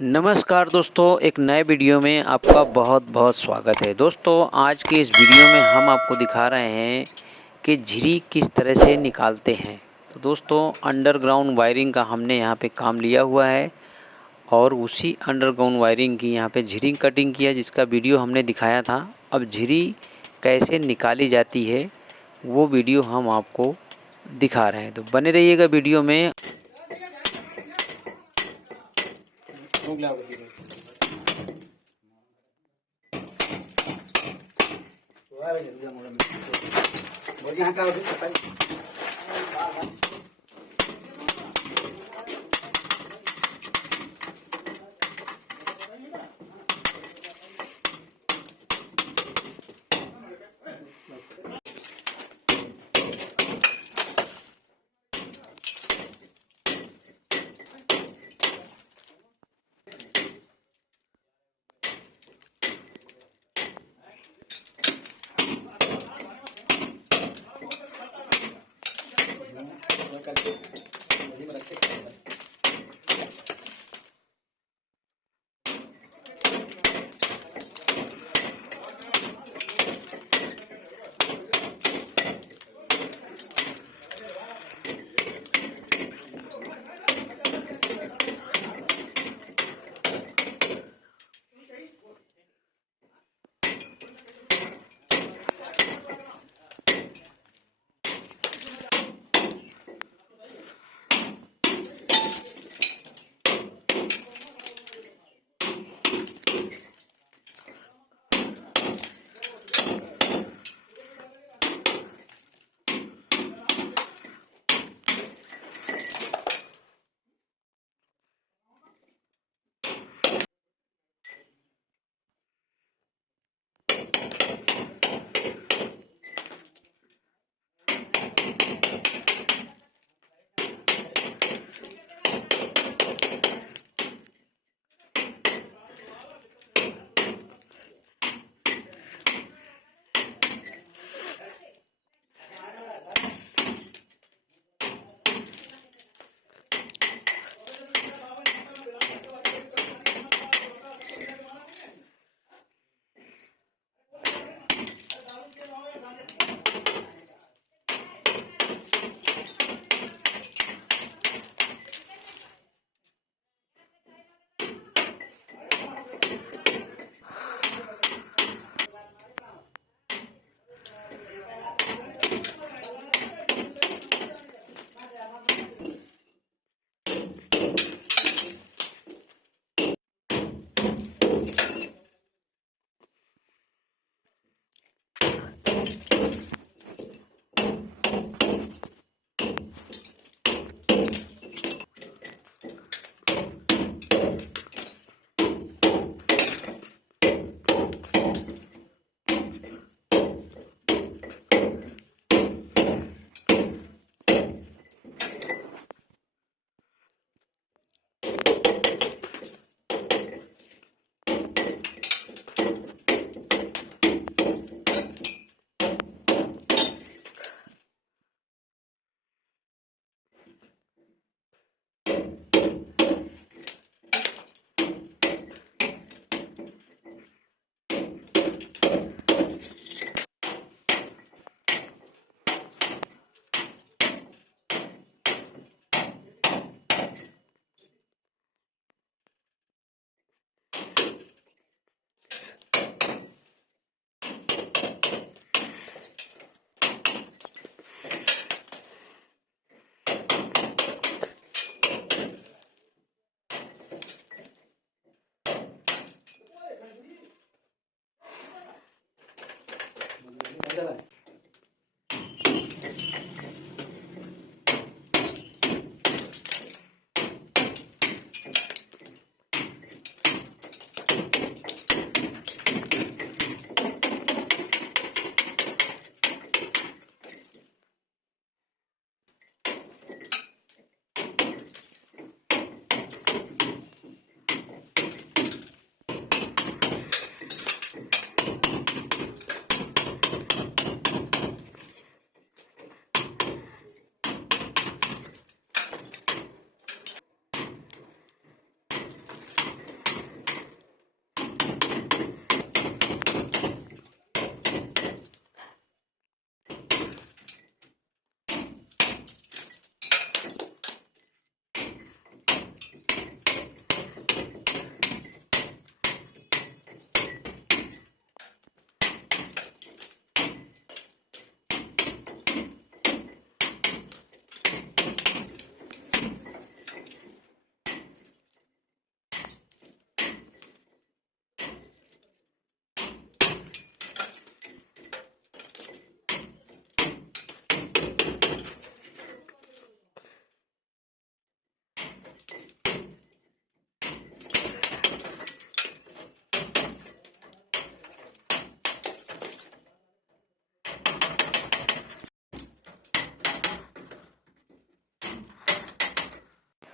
नमस्कार दोस्तों, एक नए वीडियो में आपका बहुत बहुत स्वागत है। दोस्तों आज के इस वीडियो में हम आपको दिखा रहे हैं कि झिरी किस तरह से निकालते हैं। तो दोस्तों अंडरग्राउंड वायरिंग का हमने यहाँ पे काम लिया हुआ है और उसी अंडरग्राउंड वायरिंग की यहाँ पे झिरी कटिंग किया, जिसका वीडियो हमने दिखाया था। अब झिरी कैसे निकाली जाती है वो वीडियो हम आपको दिखा रहे हैं, तो बने रहिएगा वीडियो में।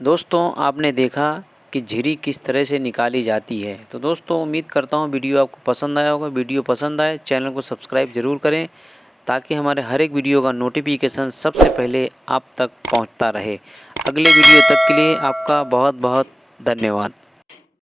दोस्तों आपने देखा कि झिरी किस तरह से निकाली जाती है। तो दोस्तों उम्मीद करता हूँ वीडियो आपको पसंद आया होगा। वीडियो पसंद आए चैनल को सब्सक्राइब ज़रूर करें ताकि हमारे हर एक वीडियो का नोटिफिकेशन सबसे पहले आप तक पहुँचता रहे। अगले वीडियो तक के लिए आपका बहुत बहुत धन्यवाद।